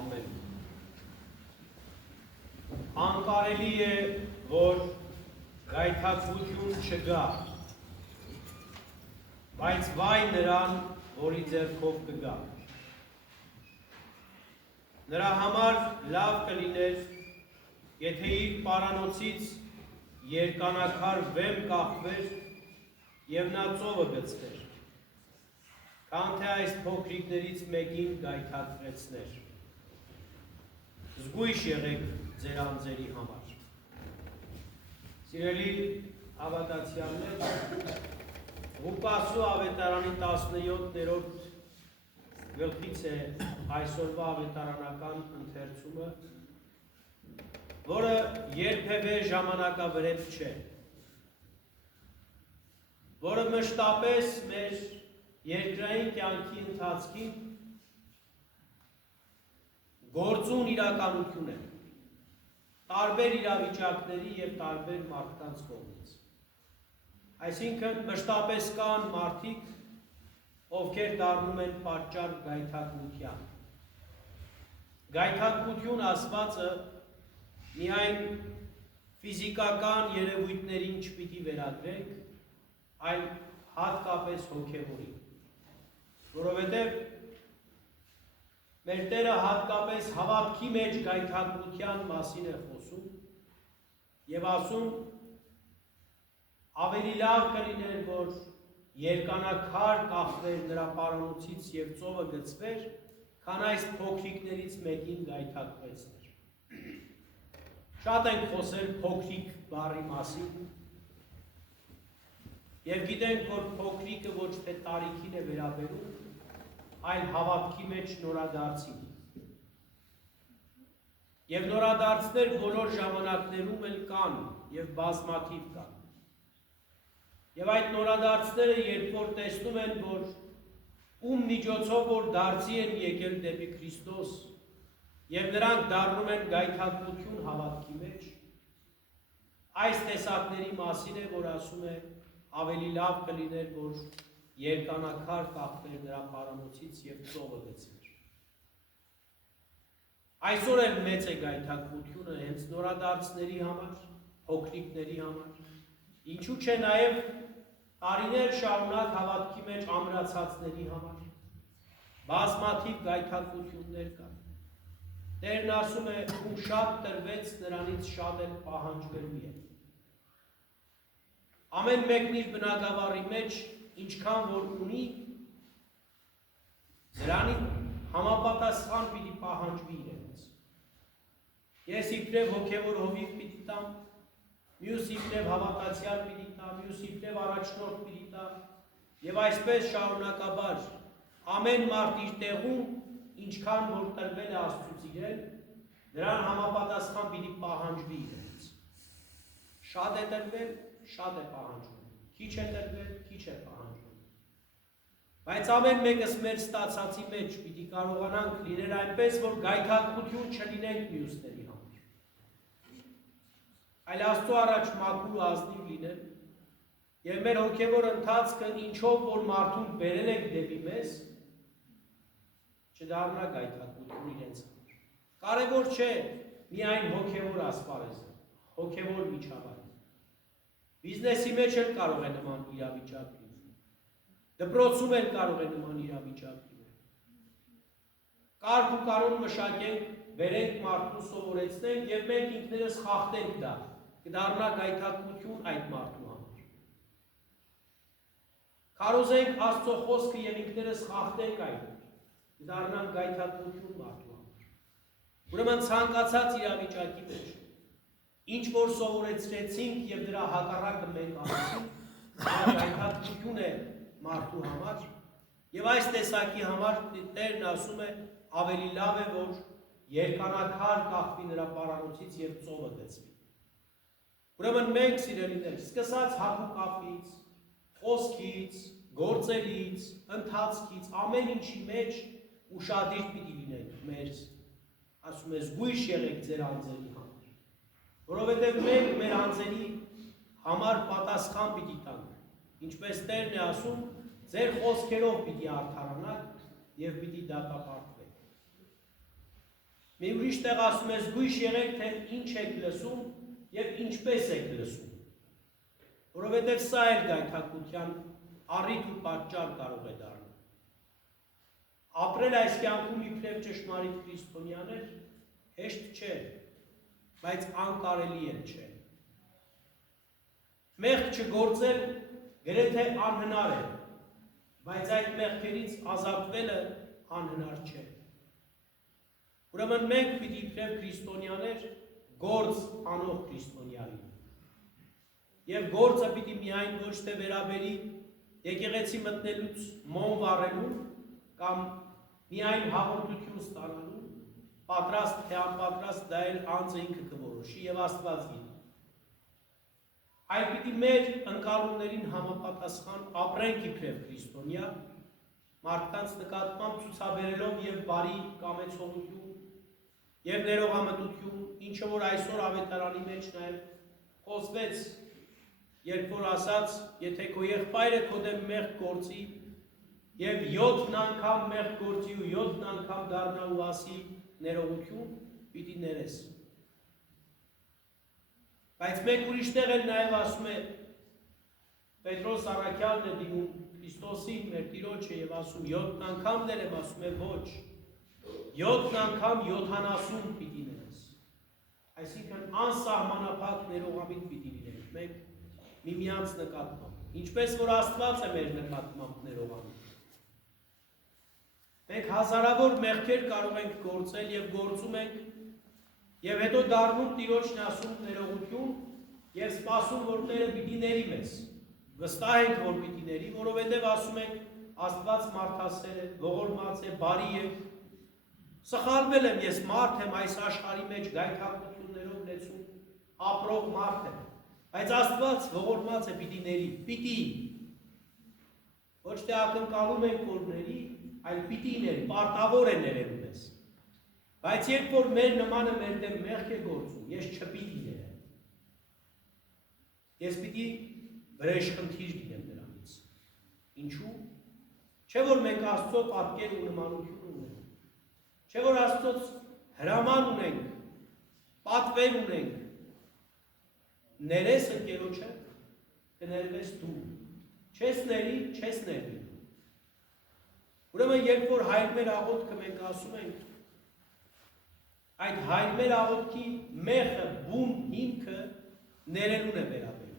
Ամեն։ Անկարելի է, որ գայթակղություն չգա, բայց վայ նրան, որի ձեռքով կգա։ Նրա համար լավ կլիներ, եթե իր պարանոցից երկանակար վեմ կախվեր և նա ծովը գցվեր, քան թե այս փոքրիկներից մեկին գայթակղեցներ։ Զգույշ եղեք ձեր անձերի համար։ Սիրելի հավատացյալներ, Ղուկասու ավետարանի 17-րդ գլխից է այսօրվա ավետարանական ընթերցումը, որը երբևէ ժամանակավրեպ չէ, որը մշտապես մեր երկրային կյանքի ընթացքին գործուն իրականություն է, տարբեր իրավիճակների և տարբեր մարդկանց կողմից։ Այսինքն մշտապես կան մարդիկ, ովքեր դառնում են պատճառ գայթակղության։ Գայթակղություն ասվածը միայն ֆիզիկական երևույթներին չպիտի վերագրենք, այլ հատկապես հոգևորին, որովհետև մեր Տերը հատկապես հավատքի մեջ գայթակղության մասին է խոսում և ասում, ավելի լավ կլիներ, որ երկանակար կախվեր նրա պարանոցից և ծովը գցվեր, քան այս փոքրիկներից մեկին գայթակղեցներ։ Շատ ենք խոսել փոքրիկ բառի մասին և գիտենք, որ փոքրիկը ոչ թե տարիքին է վերաբերում, այլ հավատքի մեջ նորադարձին։ Եվ նորադարձներ բոլոր ժամանակներում էլ կան և բազմաթիվ կան։ Եվ այդ նորադարձները, երբ որ տեսնում են, որ ում միջոցով որ դարձի են եկել դեպի Քրիստոս և նրանք դառնում են գայթակղություն հավատքի մեջ, այս տեսակների մասին է, որ ասում է, ավելի լավ կլիներ, որ երկանակար կախվեր նրա պարանոցից և ծովը գցվեր։ Այսօր էլ մեծ է գայթակղությունը հենց նորադարձների համար, փոքրիկների համար, ինչու չէ նաև տարիներ շարունակ հավատքի մեջ ամրացածների համար, բազմաթիվ գայթակղություններ կան։ Տերն ասում է, ում շատ տրվեց, նրանից շատ էլ պահանջվելու է։ Ամեն մեկն իր բնակավարի մեջ, ինչքան որ ունի, դրանի համապատասխան պիտի պահանջվի իրենց։ Ես իբրև հոգևոր հովիվ պիտի տամ, մյուս իբրև հավատացյալ պիտի տամ, մյուս իբրև առաջնորդ պիտի տամ, և այսպես շարունակաբար ամեն մարդ իր տեղում, ինչքան որ տրվել է Աստծուց իրեն, դրան համապատասխան պիտի պահանջվի իրենց։ Շատ է տրվել, շատ է պահանջվում, քիչ է տրվել, քիչ է պահանջվում։ Բայց ամեն մեկս մեր ստացածի մեջ պիտի կարողանանք լինել այնպես, որ գայթակղություն չլինենք մյուսների համար։ Այլ Աստծո առաջ մաքուր ու ազնիվ լինել և մեր հոգևոր ընթացքը ինչով որ մարդուն բերել ենք դեպի մեզ, չդառնա գայթակղություն իրենց համար։ Կարևոր չէ միայն հոգևոր ասպարեզը, հոգևոր միջավայրը։ Բիզնեսի մեջ էլ կարող է նման իրավիճակ լինել։ Դպրոցում էլ կարող է նման իրավիճակ լինել։ Կարգ ու կանոն մշակենք, բերենք մարդուն սովորեցնենք և մենք ինքներս խախտենք դա, կդառնա գայթակղություն այդ մարդու համար։ Քարոզենք Աստծո խոսքը և ինքներս խախտենք այն, կդառնանք գայթակղություն մարդու համար։ Ուրեմն ցանկացած իրավիճակի մեջ, ինչ որ սովորեցրեցինք և դրա հակառակը մենք անեցինք, դա գայթակղություն է մարդու համար, և այս տեսակի համար Տերն ասում է, ավելի լավ է, որ երկանակար կախվի նրա պարանոցից և ծովը գցվի։ Ուրեմն մենք, սիրելիներ, սկսած հագու կապից, խոսքից, գործելից, ընթացքից, ամեն ինչի մեջ ուշադիր պիտի լինենք մեր, ասում է, զգույշ եղեք ձեր անձերի համար, որովհետև մենք մեր անձերի համար պատասխան պիտի տանք, ինչպես Տերն է ասում, ձեր խոսքերով պիտի արդարանաք և պիտի դատապարտվեք։ Մի ուրիշ տեղ ասում է զգույշ եղեք, թե ինչ եք լսում եւ ինչպես եք լսում։ Որովհետեւ սա էլ գայթակղության առիթ ու պատճառ կարող է դառնալ։ Ապրել այս կյանքում իբրև ճշմարիտ քրիստոնյաներ հեշտ չէ, բայց անկարելի էլ չէ։ Մեղք չգործել գրեթե անհնար է, բայց այդ մեղքերից ազատվելը անհնար չէ։ Ուրեմն մենք պիտի իբրև քրիստոնյաներ գործ անող քրիստոնյա լինենք։ Եվ գործը պիտի միայն ոչ թե վերաբերի եկեղեցի մտնելուց մոմ վառելուն կամ միայն հաղորդություն ստանալու, պատրաստ թե անպատրաստ դա էլ անձը ինքը կորոշի եւ Աստված գիտի։ Այլ պիտի մեր ընկալումներին համապատասխան ապրենք իբրև քրիստոնյա, մարդկանց նկատմամբ ցուցաբերելով եւ բարի կամեցողություն եւ ներողամտություն, ինչը որ այսօր ավետարանի մեջ նաեւ խոսվեց, երբ որ ասաց, եթե քո եղբայրը քո դեմ մեղք գործի եւ 7 անգամ մեղք գործի ու 7 անգամ դառնա ու ասի ներողություն, պիտի ներես։ Բայց մեկ ուրիշ տեղ էլ նաեւ ասում է Պետրոս առաքյալն է դիմում Քրիստոսին, մեր Տիրոջը եւ ասում 7 անգամ ներեմ, ասում է ոչ, 7 անգամ 70 պիտի ներես։ Այսինքն անսահմանափակ ներողամիտ պիտի լինենք մենք միմյանց նկատմամբ, ինչպես որ Աստված է մեր նկատմամբ ներողամիտ։ Մենք հազարավոր մեղքեր կարող ենք գործել եւ գործում ենք եւ հետո դառնում Տիրոջն ասում ներողություն եւ սպասում որ Տերը պիտի ների մեզ։ Վստահ ենք որ պիտի ների, որովհետեւ ասում ենք Աստված մարդասեր է, ողորմած է, բարի է։ Սխալվել եմ, ես մարդ եմ այս աշխարհի մեջ գայթակղություններով լեցուն ապրող մարդ եմ։ Բայց Աստված ողորմած է, պիտի ների, պիտի։ Ոչ թե ակնկալում ենք որ ների, այլ պիտի ների, պարտավոր է ներելու մեզ։ Բայց երբ որ մեր նմանը մեր դեմ մեղք է գործում, ես չպիտի ներեմ։ Ես պիտի վրեժխնդիր լինեմ նրանից։ Ինչու՞։ Չէ որ մենք Աստծո պատկեր ու նմանություն ունենք։ Չէ որ Աստծոց հրաման ունենք, պատվեր ունենք։ Ներես ընկերոջը, կներվես դու։ Չես ների, չես ներվի։ Ուրեմն երբ որ հայրմեր աղոթքը մենք ասում ենք, այդ հայրմեր աղոթքի մեղը, բուն հիմքը ներելուն է վերաբերում։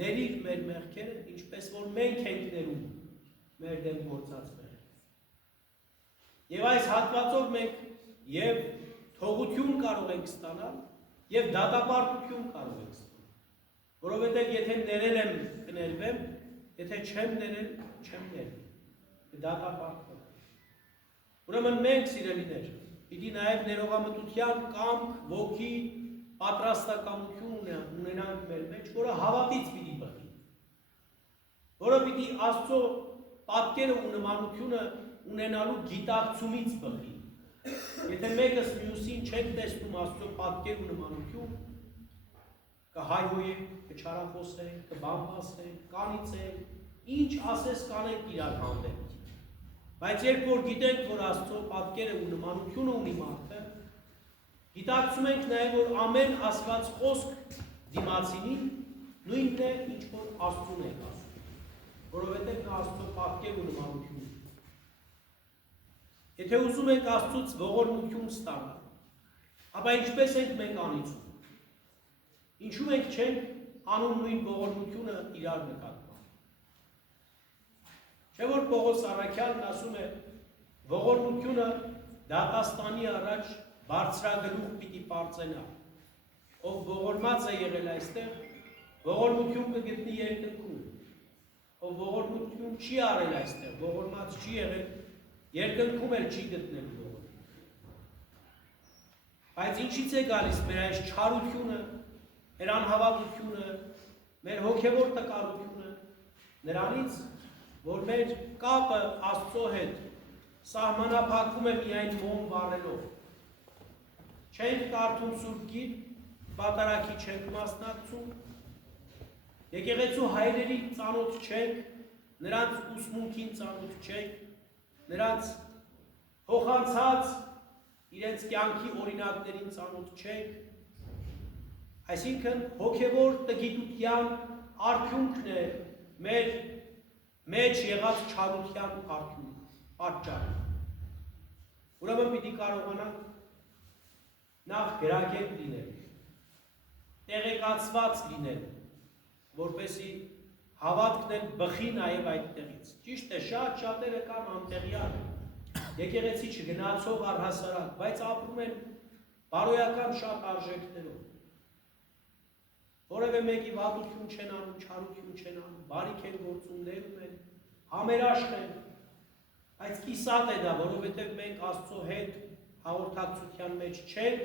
Ներիր մեր մեղքերը, ինչպես որ մենք ենք ներում մեր դեմ գործած մեղքերը։ Եվ այս հատվածով մենք եւ թողություն կարող ենք ստանալ, եւ դատապարտություն կարող ենք ստանալ։ Որովհետեւ եթե ներել եմ, կներվեմ, եթե չեմ ներել, չեմ ներվի։ Դատապարտվել։ Ուրեմն մենք սիրելիներ, պիտի նաեւ ներողամտության կամք, ոգի, պատրաստակամություն ունենանք մեր մեջ, որը հավատից պիտի բխի, որը պիտի Աստծո պատկերը ու նմանությունը ունենալու գիտակցումից բխի։ Եթե մեկս մյուսին չենք տեսնում Աստծո պատկեր ու նմանություն, կհայհոյենք, կչարախոսենք, կբամբասենք, կանիծենք, ինչ ասես կանենք իրար հանդեպ։ Բայց երբ որ գիտենք, որ Աստծո պատկերը ու նմանությունը ունի մարդը, գիտակցում ենք նաև, որ ամեն ասված խոսք դիմացինին նույնն է, ինչ որ Աստծուն է ասում, որովհետև նա Աստծո պատկեր ու նմանություն ունի։ Եթե ուզում ենք Աստծուց ողորմություն ստանալ, ապա ինչպես ենք մենք անիծում։ Ինչու մենք չենք անում նույն ողորմությունը իրար նկատմամբ։ Չէ որ Պողոս առաքյալն ասում է, ողորմությունը դատաստանի առաջ բարձրագլուխ պիտի պարծենա, ով ողորմած է եղել այստեղ, ողորմություն կգտնի երկնքում, ով ողորմություն չի արել այստեղ, ողորմած չի եղել, երկնքում էլ չի գտնել ողորմություն։ Բայց ինչից է գալիս մեր այս չարությունը, մեր անհավատությունը, մեր հոգևոր տկարությունը, նրանից, որ մեր կապը Աստծո հետ սահմանափակվում է միայն մոմ վառելով։ Չենք կարդում Սուրբ Գիրք, պատարագի չենք մասնակցում, եկեղեցու հայրերի ծանոթ չենք, նրանց ուսմունքին ծանոթ չենք, նրանց փոխանցած իրենց կյանքի օրինակներին ծանոթ չենք, այսինքն հոգևոր տգիտության արդյունքն է մեր մեջ եղած չարության պատճառը։ Ուրեմն պիտի կարողանանք նախ գրագետ լինել, տեղեկացված լինել, որպեսզի հավատքն էլ բխի նաև այդտեղից։ Ճիշտ է, շատերը կան անտեղյալ, եկեղեցի չգնացող առհասարակ, բայց ապրում են բարոյական շատ արժեքներով։ Որևէ մեկի վատություն չեն անում, չարություն չեն անում, բարիք են գործում, ներում են, համերաշխ են, բայց կիսատ է դա, որովհետև մենք Աստծո հետ հաղորդակցության մեջ չենք,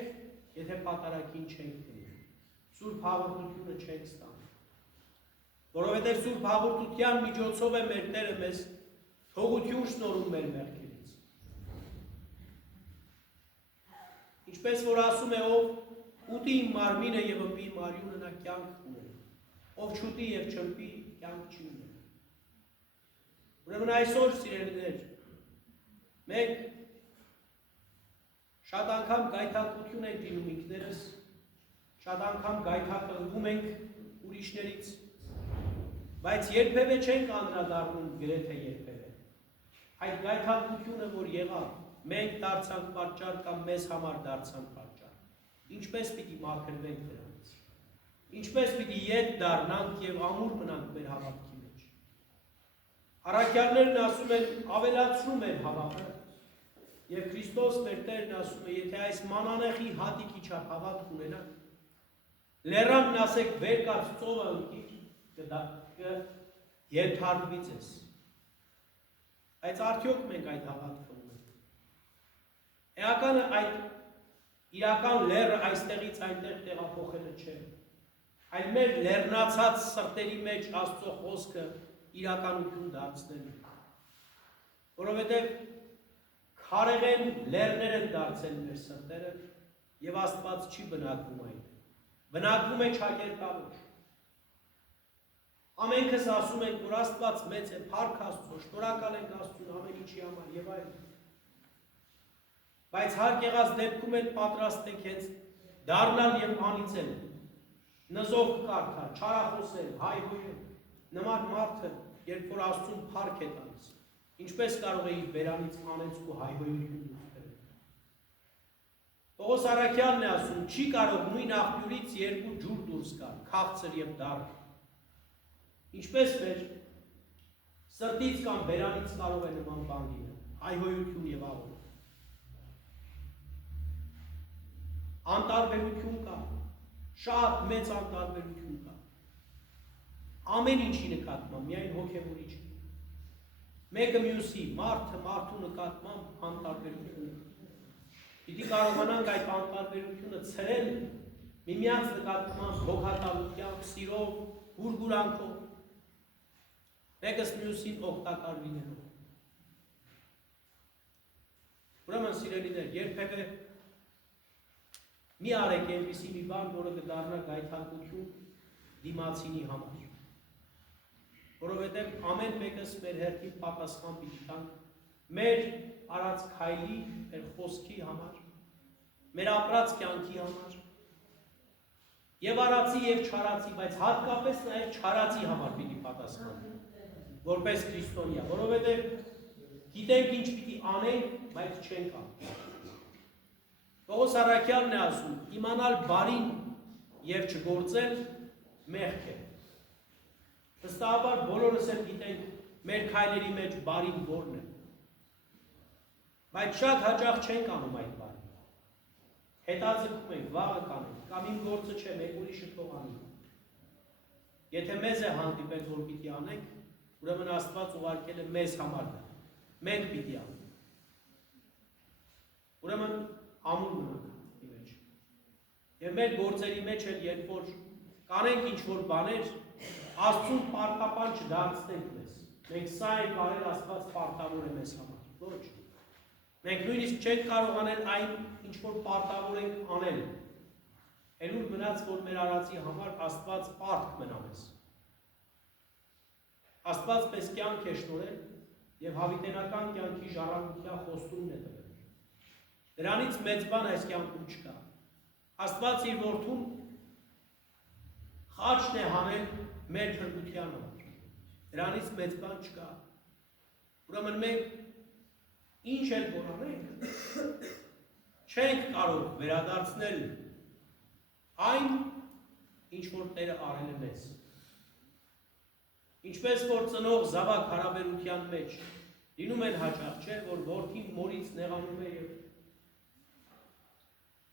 եթե պատարագին չենք դնում, Սուրբ հաղորդությունը չենք ստանում, որովհետև Սուրբ հաղորդության միջոցով է մեր Տերը մեզ թողություն շնորհում մեր մեղքերից։ Ինչպես որ ասում է, ով ուտի իմ մարմինը և ըմբի իմ արյունը, նա կյանք ունենա, ով չուտի և չըմբի, կյանք չի ունենա։ Ուրեմն այսօր, սիրելիներ, մենք շատ անգամ գայթակղություն ենք լինում ինքներս, շատ անգամ գայթակղվում ենք ուրիշներից, բայց երբևէ չենք անդրադառնում գրեթե երբևէ։ Այդ գայթակղությունը, որ եղավ, մենք դարձանք պատճառ կամ մեզ համար դարձանք պատճառ։ Ինչպես պիտի մաքրվենք դրանից։ Ինչպես պիտի ետ դառնանք եւ ամուր մնանք մեր հավատքի մեջ։ Առաքյալներն ասում են, ավելացնում են հավատքը։ Եվ Քրիստոս մեր Տերն ասում է, եթե այս մանանեխի հատիկի չափ հավատք ունենաք, լեռանն ասեք վեր կաց ծովը ընկի, ենթարկվի ձեզ։ Բայց արդյոք մենք այդ հավատքը ունենք։ Էականը այդ իրական լեռը այստեղից այնտեղ տեղափոխելը չէ, այլ մեր լեռնացած սրտերի մեջ Աստծո խոսքը իրականություն դարձնելը, որովհետև քարեղեն լեռներ են դարձել մեր սրտերը եւ Աստված չի բնակվում այնտեղ, բնակվում է ճակերտավոր։ Ամենքս ասում ենք, որ Աստված մեծ է, փառք Աստծո, շնորհակալ ենք Աստծուն ամեն ինչի համար եւ այլն։ Բայց հարկ եղած դեպքում են պատրաստ եք հենց դառնալ եւ անիծել, նզով կարդալ, չարախոսել, հայհոյել։ Նման մարդը, երբ որ Աստծուն փառք է տալիս, ինչպես կարող է իր բերանից անեծք ու հայհոյություն դուրս բերել։ Պողոս առաքյալն է ասում, չի կարող նույն աղբյուրից երկու ջուր դուրս գալ, քաղցր եւ դառը։ Ինչպես մեր սրտից կամ բերանից կարող է նման բան լինել, հայհոյություն եւ աղոթք։ Անտարբերություն կա, շատ մեծ անտարբերություն կա։ Ամեն ինչի նկատմամբ, միայն հոգևորի չի։ Մեկը մյուսի, մարդը մարդու նկատմամբ անտարբերություն։ Պիտի կարողանանք այդ անտարբերությունը ցրել միմյանց նկատմամբ հոգատալությամբ, սիրով, հուրգուրանքով, մեկս մյուսին օգտակար լինելով։ Ուրեմն սիրելիներ, երբևէ մի արեք այնպիսի մի բան, որը կդառնա գայթակղություն դիմացինի համար։ Որովհետև ամեն մեկս մեր հերթին պատասխան պիտի տանք մեր արած քայլի, մեր խոսքի համար, մեր ապրած կյանքի համար, եւ արածի եւ չարածի, բայց հատկապես նաեւ չարածի համար պիտի պատասխան, որպես քրիստոնյա, որովհետև գիտենք ինչ պիտի անենք, բայց չենք անում։ Պողոս առաքյալն է ասում, իմանալ բարին եւ չգործել մեղք է։ Վստահաբար բոլորս էլ գիտենք մեր քայլերի մեջ բարին որն է։ Բայց շատ հաճախ չենք անում այդ բարին։ Հետաձգում ենք, վաղը կանենք, կամ իմ գործը չէ, մեկ ուրիշը թող անի։ Եթե մեզ է հանդիպել, որ պիտի անենք, ուրեմն Աստված ուղարկել է մեզ համար դա։ Մենք պիտի անենք։ Ուրեմն ամուր մնանք ի մեջ։ Եվ մեր գործերի մեջ էլ երբ որ կանենք ինչ-որ բաներ, Աստծուն պարտապան չդարձնենք մեզ։ Մենք սա ենք արել, Աստված պարտավոր է մեզ համար։ Ոչ։ Մենք նույնիսկ չենք կարող անել այն, ինչ-որ պարտավոր ենք անել։ Էլուր մնաց, որ մեր արածի համար Աստված պարտք մնա մեզ։ Աստված մեզ կյանք է շնորհել և հավիտենական կյանքի ժառանգության խոստումն է տվել։ Դրանից մեծ բան այս կյանքում չկա։ Աստված իր որդուն խաչն է հանել մեր փրկության համար։ Դրանից մեծ բան չկա։ Ուրեմն մենք ինչ էլ որ անենք, չենք կարող վերադարձնել այն, ինչ որ Տերը արել է մեզ։ Ինչպես որ ծնող զավակ հարաբերության մեջ լինում են հաճախ, չէ, որ որդին մորից նեղանում է եւ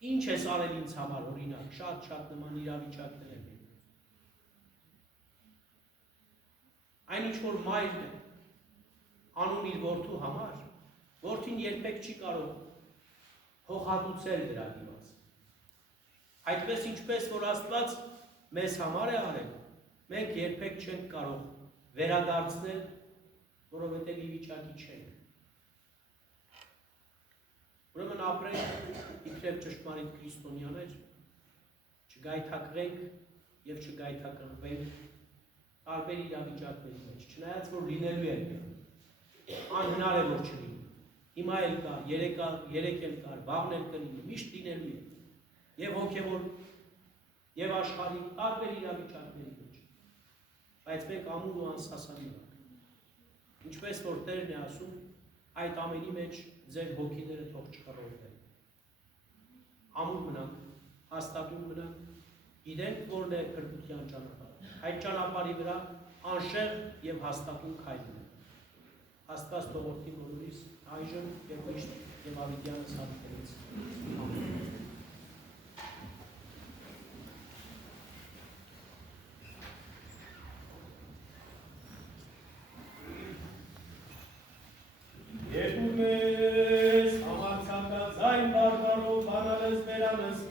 ինչ ես արել ինձ համար, օրինակ, շատ նման իրավիճակներ են։ Այն ինչ որ մայրն է անում իր որդու համար, որդին երբեք չի կարող հոխատուցել դրա դիմաց։ Այդպես ինչպես որ Աստված մեզ համար է արել, մենք երբեք չենք կարող վերադարձնել, որովհետև ի վիճակի չենք։ Ուրեմն ապրենք իբրև ճշմարիտ քրիստոնյաներ, չգայթակղենք եւ չգայթակղվենք տարբեր իրավիճակների մեջ, չնայած որ լինելու է, անհնար է որ չլինի։ Հիմա էլ կա, երեք էլ կար, վաղն էլ կլինի, միշտ լինելու է եւ հոգեվոր եւ աշխարհի տարբեր իրավիճակների մեջ։ Բայց մենք ամուր ու անսասան ենք։ Ինչպես որ Տերն է ասում, այդ ամենի մեջ ձեր հոգիները թող չխռովվեն։ Ամուր մնանք, հաստատուն մնանք, գիտենք որն է փրկության ճանապարհը։ Այդ ճանապարհի վրա անշեղ եւ հաստատուն քայլում ենք։ Աստված թող օրհնի բոլորիս այժմ եւ միշտ եւ ավետյանս հավատքից։ Ամեն։ Երկու մեզ համարձակած այն բարձրով բանալես վերանս